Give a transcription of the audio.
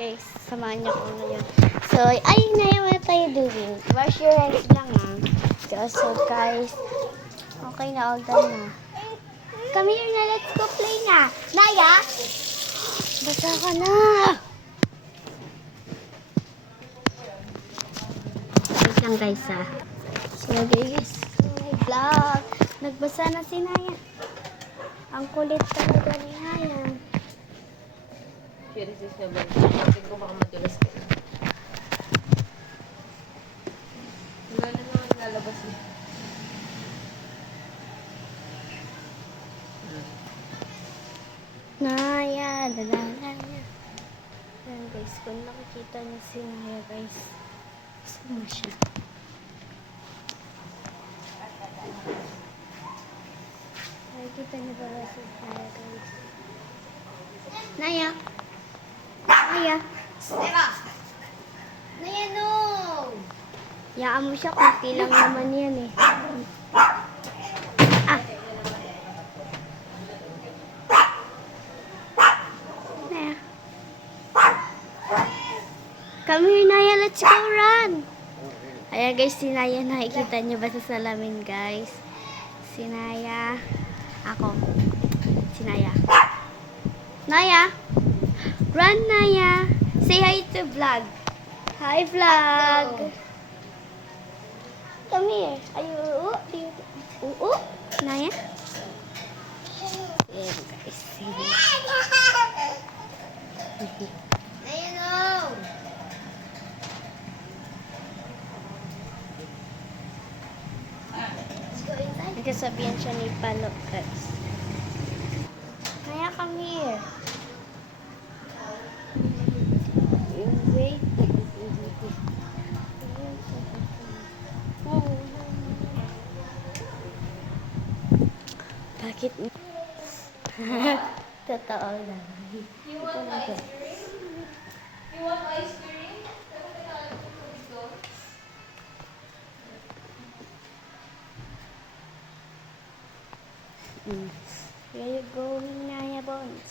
Guys, samahan niyo ko ngayon. So, ay, Naya, what are you doing? Wash your hands lang, ha? So, guys, okay na, all done na. Come here na, let's go play na. Naya! Basa ka na! Wait lang, guys, ha? So, guys, my vlog. Nagbasa na si Naya. Ang kulit talaga ni Naya. Curious is naman. Tingin ko baka matulas ka. Wala na naman lalabas eh. Naya, Naya. Ayan guys, kung nakikita niyo si Naya guys, saan siya? Nakikita niyo ba si Naya guys? Naya! Naya! Naya, no! Yaan mo siya, kunti lang naman yan eh. Ah! Naya. Come here, Naya. Let's go run. Ayan guys, si Naya. Nakikita niyo ba sa salamin, guys? Si Naya. Ako. Si Naya. Naya. Run, Naya. Say hi to vlog. Hi, vlog. Come here. Are you uu? Naya? Ayan guys. Naya, no! Let's go inside. Nagkasabihan siya ni Palo, guys. Naya, come here. Wait. Bakit? Totoo lang. You want ice cream? You want ice cream? Where you going, Naya Bones?